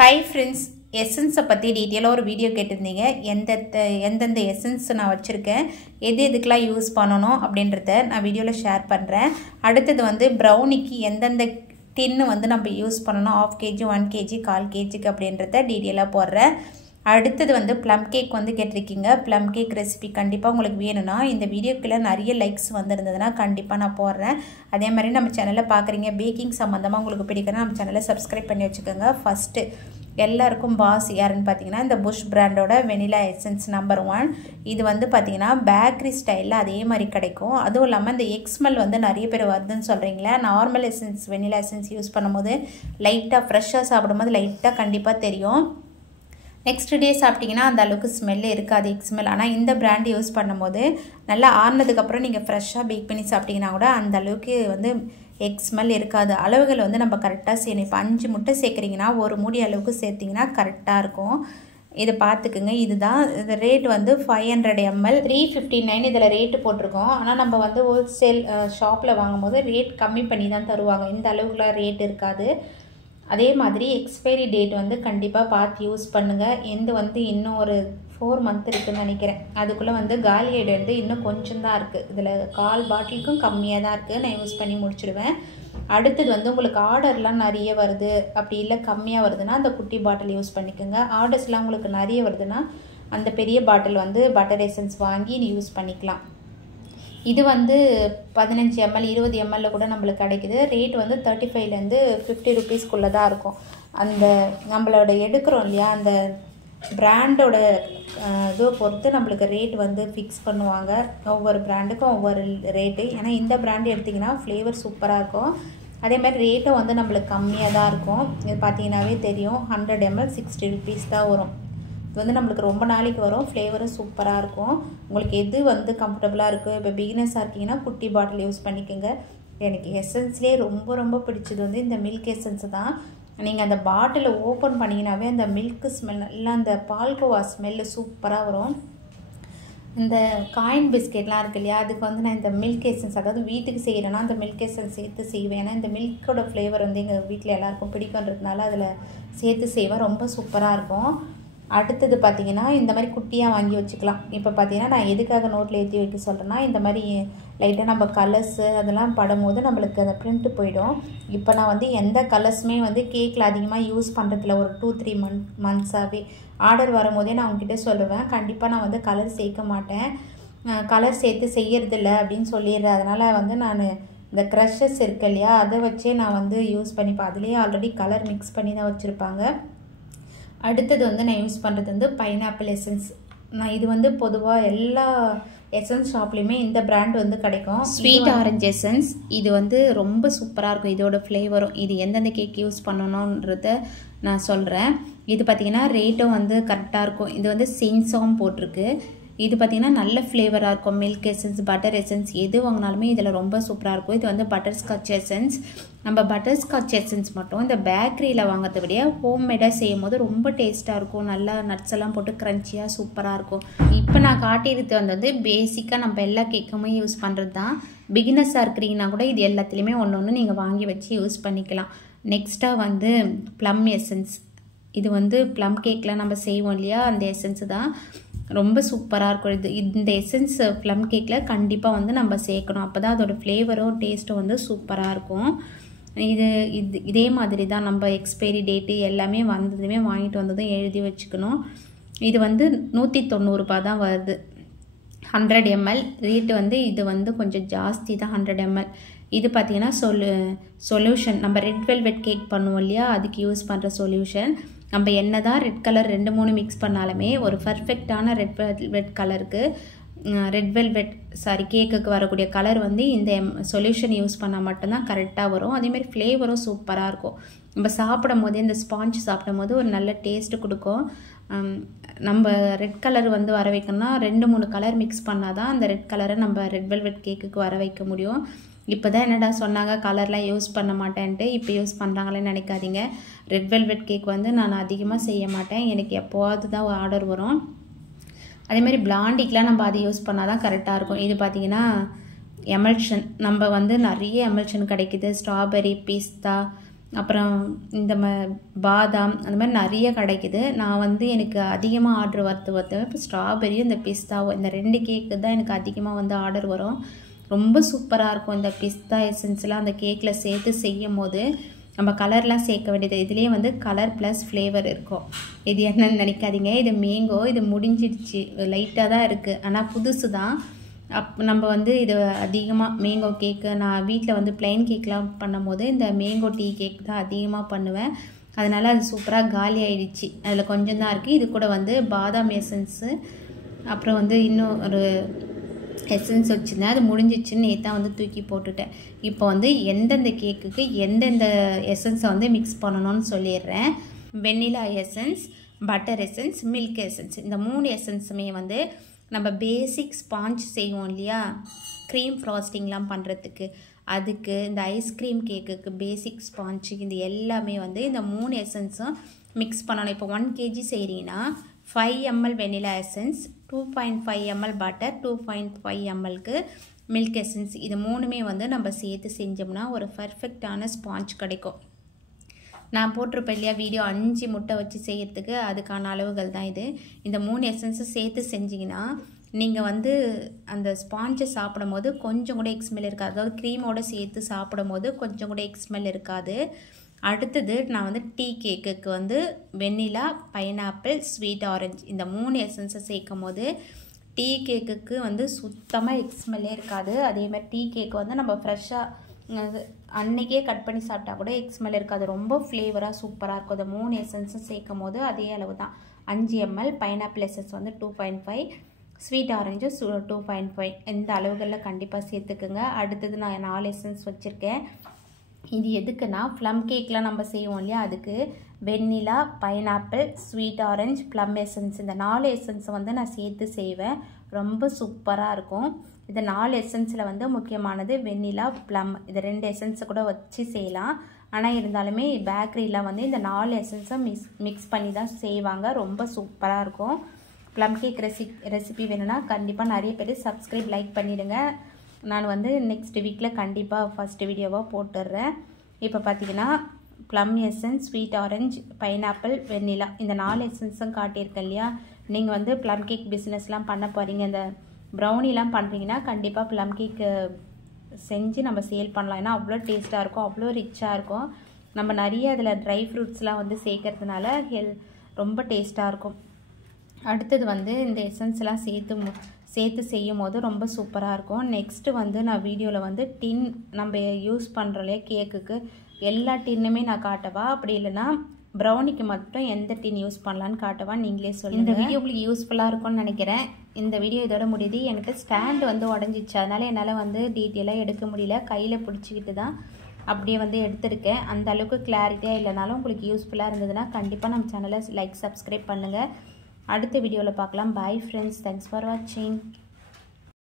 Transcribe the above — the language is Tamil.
Hi friends, எசன்ஸை பற்றி டீட்டெயிலாக ஒரு வீடியோ கேட்டிருந்தீங்க. எந்தெந்த எசன்ஸ் நான் வச்சுருக்கேன், எதுக்கெலாம் யூஸ் பண்ணணும் அப்படின்றத நான் வீடியோவில் ஷேர் பண்ணுறேன். அடுத்தது வந்து ப்ரௌனிக்கு எந்தெந்த டின்னு நம்ம யூஸ் பண்ணணும், 1/2 kg 1 kg 1/4 kgக்கு அப்படின்றத டீட்டெயிலாக போடுறேன். அடுத்தது வந்து ப்ளம் கேக் வந்து கேட்டிருக்கீங்க. ப்ளம் கேக் ரெசிபி கண்டிப்பாக உங்களுக்கு வேணும்னா இந்த வீடியோக்குள்ளே நிறைய லைக்ஸ் வந்திருந்ததுன்னா கண்டிப்பாக நான் போடுறேன். அதே மாதிரி நம்ம சேனலில் பார்க்குறீங்க, பேக்கிங் சம்மந்தமாக உங்களுக்கு பிடிக்கணும், நம்ம சேனலை சப்ஸ்கிரைப் பண்ணி வச்சுக்கோங்க. ஃபஸ்ட்டு எல்லாருக்கும் பாஸ் யாருன்னு பார்த்தீங்கன்னா இந்த புஷ் பிராண்டோட வெனிலா எசன்ஸ் நம்பர் 1. இது வந்து பார்த்தீங்கன்னா பேக்கரி ஸ்டைலில் அதே மாதிரி கிடைக்கும். அதுவும் இல்லாமல் இந்த எக்ஸ்மெல் வந்து நிறைய பேர் வருதுன்னு சொல்கிறீங்களா. Normal essence vanilla essence use பண்ணும்போது லைட்டாக ஃப்ரெஷ்ஷாக சாப்பிடும்போது லைட்டாக கண்டிப்பாக தெரியும். நெக்ஸ்ட் டே சாப்பிட்டிங்கன்னா அந்த அளவுக்கு ஸ்மெல்லே இருக்காது எக்ஸ்மெல். ஆனால் இந்த பிராண்ட் யூஸ் பண்ணும்போது நல்லா ஆறுனதுக்கப்புறம் நீங்கள் ஃப்ரெஷ்ஷாக பேக் பண்ணி சாப்பிட்டிங்கன்னா கூட அந்த அளவுக்கு வந்து எக்ஸ்மெல் இருக்காது. அளவுகள் வந்து நம்ம கரெக்டாக செய்யணும். இப்போ 5 முட்டை சேர்க்குறீங்கன்னா 1 மூடி அளவுக்கு சேர்த்திங்கன்னா கரெக்டாக இருக்கும். இதை பார்த்துக்குங்க. இதுதான் இது ரேட் வந்து 500 ml 359 இதில் ரேட்டு போட்டிருக்கோம். ஆனால் நம்ம வந்து ஹோல்சேல் ஷாப்பில் வாங்கும்போது ரேட் கம்மி பண்ணி தான் தருவாங்க. இந்த அளவுக்குலாம் ரேட் இருக்காது. அதே மாதிரி எக்ஸ்பைரி டேட் வந்து கண்டிப்பாக பார்த்து யூஸ் பண்ணுங்கள். எந்த வந்து இன்னும் ஒரு 4 மந்த் இருக்குதுன்னு நினைக்கிறேன். அதுக்குள்ளே வந்து காலி ஐடு வந்து இன்னும் கொஞ்சம் தான் இருக்குது. இதில் 1/4 பாட்டிலுக்கும் கம்மியாக தான் இருக்குது. நான் யூஸ் பண்ணி முடிச்சுடுவேன். அடுத்தது வந்து உங்களுக்கு ஆர்டர்லாம் நிறைய வருது, அப்படி இல்லை கம்மியாக வருதுன்னா அந்த குட்டி பாட்டில் யூஸ் பண்ணிக்கோங்க. ஆர்டர்ஸ்லாம் உங்களுக்கு நிறைய வருதுன்னா அந்த பெரிய பாட்டில் வந்து பட்டர் எசன்ஸ் வாங்கி நீ யூஸ் பண்ணிக்கலாம். இது வந்து 15 ml 20 ml கூட நம்மளுக்கு கிடைக்குது. ரேட் வந்து 35லேருந்து 50 rupeesக்குள்ளே தான் இருக்கும். அந்த நம்மளோட எடுக்கிறோம் இல்லையா, அந்த பிராண்டோட இதை பொறுத்து நம்மளுக்கு ரேட் வந்து ஃபிக்ஸ் பண்ணுவாங்க. ஒவ்வொரு பிராண்டுக்கும் ஒவ்வொரு ரேட்டு. ஏன்னா இந்த பிராண்டு எடுத்திங்கன்னா ஃப்ளேவர் சூப்பராக இருக்கும். அதே மாதிரி ரேட்டும் வந்து நம்மளுக்கு கம்மியாக தான் இருக்கும். இது பார்த்தீங்கன்னாவே தெரியும். 100 ml 60 rupees தான் வரும். இது வந்து நம்மளுக்கு ரொம்ப நாளைக்கு வரும். ஃப்ளேவரும் சூப்பராக இருக்கும். உங்களுக்கு எது வந்து கம்ஃபர்டபுளாக இருக்குது. இப்போ பிகினர்ஸாக இருக்கீங்கன்னா குட்டி பாட்டில் யூஸ் பண்ணிக்கோங்க. எனக்கு எசன்ஸ்லேயே ரொம்ப பிடிச்சது வந்து இந்த மில்க் எசன்ஸ் தான். நீங்கள் அந்த பாட்டிலை ஓப்பன் பண்ணிங்கனாவே அந்த மில்க் ஸ்மெல் நல்லா அந்த பால்கோவா ஸ்மெல்லு சூப்பராக வரும். இந்த காயின் பிஸ்கெட்லாம் இருக்குது இல்லையா, அதுக்கு வந்து நான் இந்த மில்க் எசன்ஸ், அதாவது வீட்டுக்கு செய்கிறேன்னா அந்த மில்க் எசன்ஸ் சேர்த்து செய்வேன். ஏன்னா இந்த மில்கோட ஃப்ளேவர் வந்து எங்கள் வீட்டில் எல்லாருக்கும் பிடிக்குன்றதுனால அதில் சேர்த்து செய்வேன். ரொம்ப சூப்பராக இருக்கும். அடுத்தது பார்த்திங்கன்னா இந்த மாதிரி குட்டியாக வாங்கி வச்சுக்கலாம். இப்போ பார்த்திங்கன்னா நான் எதுக்காக நோட்டில் ஏற்றி வைக்க சொல்கிறேன்னா, இந்த மாதிரி லைட்டாக நம்ம கலர்ஸு அதெல்லாம் படும்போது நம்மளுக்கு அந்த பிரிண்ட்டு போயிடும். இப்போ நான் வந்து எந்த கலர்ஸுமே வந்து கேக்கில் அதிகமாக யூஸ் பண்ணுறதுல ஒரு 2-3 மந்த்ஸாகவே ஆர்டர் வரும்போதே நான் அவங்ககிட்ட சொல்லுவேன், கண்டிப்பாக நான் வந்து கலர் சேர்க்க மாட்டேன், கலர் சேர்த்து செய்யறதில்ல அப்படின்னு சொல்லிடுறேன். அதனால் வந்து நான் இந்த க்ரஷஸ் இருக்கு இல்லையா, அதை வச்சே நான் வந்து யூஸ் பண்ணிப்பேன். அதுலேயே ஆல்ரெடி கலர் மிக்ஸ் பண்ணி தான் வச்சுருப்பாங்க. அடுத்தது வந்து நான் யூஸ் பண்ணுறது வந்து பைனாப்பிள் எசன்ஸ். நான் இது வந்து பொதுவாக எல்லா எசன்ஸ் ஷாப்லேயுமே இந்த பிராண்ட் வந்து கிடைக்கும். Sweet orange essence. இது வந்து ரொம்ப சூப்பராக இருக்கும். இதோட ஃப்ளேவரும் இது எந்தெந்த கேக் யூஸ் பண்ணணுன்றத நான் சொல்கிறேன். இது பார்த்திங்கன்னா ரேட்டும் வந்து கரெக்டாக இருக்கும். இது வந்து சென்ஸாம் போட்டிருக்கு. இது பார்த்திங்கன்னா நல்ல ஃப்ளேவராக இருக்கும். மில்க் எசன்ஸ் பட்டர் எசன்ஸ் எது வாங்கினாலுமே இதில் ரொம்ப சூப்பராக இருக்கும். இது வந்து பட்டர்ஸ்காட்ச் எசன்ஸ். நம்ம பட்டர்ஸ்காட்ச் எசன்ஸ் மட்டும் இந்த பேக்கரியில் வாங்குறத விட ஹோம்மேடாக செய்யும் போது ரொம்ப டேஸ்ட்டாக இருக்கும். நல்லா நட்ஸ் எல்லாம் போட்டு க்ரன்ச்சியாக சூப்பராக இருக்கும். இப்போ நான் காட்டியிருது வந்து பேசிக்காக நம்ம எல்லா கேக்குமே யூஸ் பண்ணுறது தான். பிகினர்ஸாக இருக்கிறீங்கன்னா கூட இது எல்லாத்துலேயுமே ஒன்று நீங்கள் வாங்கி வச்சு யூஸ் பண்ணிக்கலாம். நெக்ஸ்ட்டாக வந்து ப்ளம் எசன்ஸ். இது வந்து ப்ளம் கேக்கில் நம்ம செய்வோம் இல்லையா, அந்த எசன்ஸு தான் ரொம்ப சூப்பராக இருக்கும். இந்த எசன்ஸ் ப்ளம் கேக்கில் கண்டிப்பாக வந்து நம்ம சேர்க்கணும். அப்போ தான் அதோடய ஃப்ளேவரும் டேஸ்ட்டும் வந்து சூப்பராக இருக்கும். இதே மாதிரி தான் நம்ம எக்ஸ்பைரி டேட்டு எல்லாமே வந்ததுமே வாங்கிட்டு வந்ததும் எழுதி வச்சுக்கணும். இது வந்து 190 ரூபாய் தான் வருது. 100 ml ரேட்டு வந்து இது வந்து கொஞ்சம் ஜாஸ்தி தான். 100 ml. இது பார்த்திங்கன்னா சொல்யூஷன் நம்ம ரெட் வெல்வெட் கேக் பண்ணுவோம் இல்லையா, அதுக்கு யூஸ் பண்ணுற சொல்யூஷன். நம்ம என்ன தான் ரெட் கலர் 2-3 மிக்ஸ் பண்ணாலுமே ஒரு பர்ஃபெக்டான ரெட் வெல்வெட் கலருக்கு கேக்குக்கு வரக்கூடிய கலர் வந்து இந்த சொல்யூஷன் யூஸ் பண்ணால் மட்டும்தான் கரெக்டாக வரும். அதேமாதிரி ஃப்ளேவரும் சூப்பராக இருக்கும். நம்ம சாப்பிடும் போதே இந்த ஸ்பாஞ்ச் சாப்பிடும் போது ஒரு நல்ல டேஸ்ட்டு கொடுக்கும். நம்ம ரெட் கலர் வந்து வர வைக்கணும்னா 2-3 கலர் மிக்ஸ் பண்ணால் தான் அந்த ரெட் கலரை நம்ம ரெட் வெல்வெட் கேக்குக்கு வர வைக்க முடியும். இப்போ தான் என்னடா சொன்னாங்க கலர்லாம் யூஸ் பண்ண மாட்டேன்ட்டு, இப்போ யூஸ் பண்ணுறாங்களேன்னு நினைக்காதீங்க. ரெட் வெல்வெட் கேக் வந்து நான் அதிகமாக செய்ய மாட்டேன். எனக்கு எப்போவாது தான் ஆர்டர் வரும். அதேமாதிரி பிளாண்டிக்கெலாம் நம்ம அதை யூஸ் பண்ணால் தான் கரெக்டாக இருக்கும். இது பார்த்திங்கன்னா எமல்ஷன். நம்ம வந்து நிறைய எமல்ஷன் கிடைக்குது. ஸ்ட்ராபெரி, பிஸ்தா, அப்புறம் இந்த பாதாம் அந்த மாதிரி நிறைய கிடைக்குது. நான் வந்து எனக்கு அதிகமாக ஆர்டர் வரது இப்போ ஸ்ட்ராபெரியும் இந்த பிஸ்தாவும் இந்த 2 கேக்கு தான் எனக்கு அதிகமாக வந்து ஆர்டர் வரும். ரொம்ப சூப்பராக இருக்கும் இந்த பிஸ்தா எசன்ஸ்லாம் அந்த கேக்கில் சேர்த்து செய்யும் போது. நம்ம கலர்லாம் சேர்க்க வேண்டியது, இதுலேயே வந்து கலர் ப்ளஸ் ஃப்ளேவர் இருக்கும். இது என்னன்னு நினைக்காதீங்க, இது மேங்கோ. இது முடிஞ்சிடுச்சு, லைட்டாக தான் இருக்குது, ஆனால் புதுசு தான். நம்ம வந்து இது அதிகமாக மேங்கோ கேக்கு, நான் வீட்டில் வந்து ப்ளைன் கேக்லாம் பண்ணும் போது இந்த மேங்கோ டீ கேக் தான் அதிகமாக பண்ணுவேன். அதனால் அது சூப்பராக காலி ஆகிடுச்சு. அதில் கொஞ்சம் தான் இருக்குது. இது கூட வந்து பாதாம் எசன்ஸு, அப்புறம் வந்து இன்னும் ஒரு எசன்ஸ் வச்சுருந்தேன், அது முடிஞ்சிச்சுன்னு நேற்று வந்து தூக்கி போட்டுட்டேன். இப்போ வந்து எந்தெந்த கேக்குக்கு எந்தெந்த எசன்ஸை வந்து மிக்ஸ் பண்ணணும்னு சொல்லிடுறேன். Vanilla essence, butter essence, milk essence, இந்த 3 எசன்ஸுமே வந்து நம்ம பேசிக் ஸ்பாஞ்ச் செய்வோம் இல்லையா, க்ரீம் ஃப்ராஸ்டிங்லாம் பண்ணுறதுக்கு, அதுக்கு இந்த ஐஸ்கிரீம் கேக்குக்கு பேசிக் ஸ்பாஞ்சு, இந்த எல்லாமே வந்து இந்த 3 எசன்ஸும் மிக்ஸ் பண்ணணும். இப்போ 1 kg செய்கிறீங்கன்னா 5 ml vanilla essence, 2.5 ml butter, 2.5 mlக்கு மில்க் எசன்ஸ், இது 3மே வந்து நம்ம சேர்த்து செஞ்சோம்னா ஒரு பர்ஃபெக்டான ஸ்பாஞ்ச் கிடைக்கும். நான் போட்டிருப்பேன் இல்லையா வீடியோ 5 முட்டை வச்சு செய்கிறதுக்கு, அதுக்கான அளவுகள் தான் இது. இந்த 3 எசன்ஸை சேர்த்து செஞ்சிங்கன்னா நீங்கள் வந்து அந்த ஸ்பாஞ்சை சாப்பிடும் போது கொஞ்சம் கூட எக்ஸ்மெல் இருக்காது. அதாவது க்ரீமோடு சேர்த்து சாப்பிடும் போது கொஞ்சம் கூட எக்ஸ்மெல் இருக்காது. அடுத்தது நான் வந்து டீ கேக்குக்கு வந்து வெண்ணிலா, பைனாப்பிள், ஸ்வீட் ஆரஞ்சு, இந்த 3 எசன்ஸை சேர்க்கும் போது டீ கேக்குக்கு வந்து சுத்தமாக எக்ஸ்மெல்லே இருக்காது. அதேமாதிரி டீ கேக்கு வந்து நம்ம ஃப்ரெஷ்ஷாக அன்றைக்கே கட் பண்ணி சாப்பிட்டா கூட எக்ஸ்மெல் இருக்காது. ரொம்ப ஃப்ளேவராக சூப்பராக இருக்கும். இந்த 3 எசன்ஸும் சேர்க்கும் போது அதே அளவு தான். 5 ml பைனாப்பிள் எசன்ஸ் வந்து 2.5, ஸ்வீட் ஆரஞ்சு 2.5, இந்த அளவுகளில் கண்டிப்பாக சேர்த்துக்குங்க. அடுத்தது நான் 4 எசன்ஸ் வச்சுருக்கேன். இது எதுக்குன்னா ப்ளம் கேக்கில் நம்ம செய்வோம் இல்லையா, அதுக்கு vanilla, pineapple, sweet orange, plum essence, இந்த 4 எசன்ஸை வந்து நான் சேர்த்து செய்வேன். ரொம்ப சூப்பராக இருக்கும். இந்த 4 எசன்ஸில் வந்து முக்கியமானது வெண்ணிலா, ப்ளம், இது 2 எசன்ஸை கூட வச்சு செய்யலாம். ஆனால் இருந்தாலுமே பேக்கரியில் வந்து இந்த 4 எசன்ஸை மிக்ஸ் பண்ணி தான் செய்வாங்க. ரொம்ப சூப்பராக இருக்கும். ப்ளம் கேக் ரெசிபி வேணும்னா கண்டிப்பாக நிறைய பேர் சப்ஸ்கிரைப், லைக் பண்ணிவிடுங்க. நான் வந்து நெக்ஸ்ட் வீக்கில் கண்டிப்பாக ஃபஸ்ட்டு வீடியோவாக போட்டுடுறேன். இப்போ பார்த்தீங்கன்னா plum essence, sweet orange, pineapple, vanilla, இந்த 4 எசன்ஸும் காட்டியிருக்கேன் இல்லையா. நீங்கள் வந்து ப்ளம் கேக் பிஸ்னஸ்லாம் பண்ண போகிறீங்க, இந்த ப்ரௌனிலாம் பண்ணுறீங்கன்னா கண்டிப்பாக ப்ளம் கேக் செஞ்சு நம்ம சேல் பண்ணலாம். ஏன்னா அவ்வளோ டேஸ்ட்டாக இருக்கும், அவ்வளோ ரிச்சாக இருக்கும். நம்ம நிறைய அதில் ட்ரை ஃப்ரூட்ஸ்லாம் வந்து சேர்க்கறதுனால ரொம்ப டேஸ்ட்டாக இருக்கும். அடுத்தது வந்து இந்த எசன்ஸ்லாம் சேர்த்து செய்யும் போது ரொம்ப சூப்பராக இருக்கும். நெக்ஸ்ட்டு வந்து நான் வீடியோவில் வந்து டின் நம்ம யூஸ் பண்ணுறோம் இல்லையா கேக்குக்கு, எல்லா டின்னுமே நான் காட்டவா, அப்படி இல்லைன்னா ப்ரௌனிக்கு மட்டும் எந்த டின் யூஸ் பண்ணலான்னு காட்டவா, நீங்களே சொல்லுங்கள். இந்த வீடியோ உங்களுக்கு யூஸ்ஃபுல்லாக இருக்கும்னு நினைக்கிறேன். இந்த வீடியோ இதோட முடியுது. என்கிட்ட ஸ்டாண்டு வந்து உடஞ்சிச்சு, அதனால் என்னால் வந்து டீட்டெயிலாக எடுக்க முடியல, கையில் பிடிச்சிக்கிட்டு தான் அப்படியே வந்து எடுத்திருக்கேன். அந்த அளவுக்கு கிளாரிட்டியாக இல்லைனாலும் உங்களுக்கு யூஸ்ஃபுல்லாக இருந்ததுன்னா கண்டிப்பாக நம்ம சேனலை லைக், சப்ஸ்கிரைப் பண்ணுங்கள். அடுத்த வீடியோவில் பார்க்கலாம். பாய் ஃப்ரெண்ட்ஸ், தேங்க்ஸ் ஃபார் வாட்சிங்.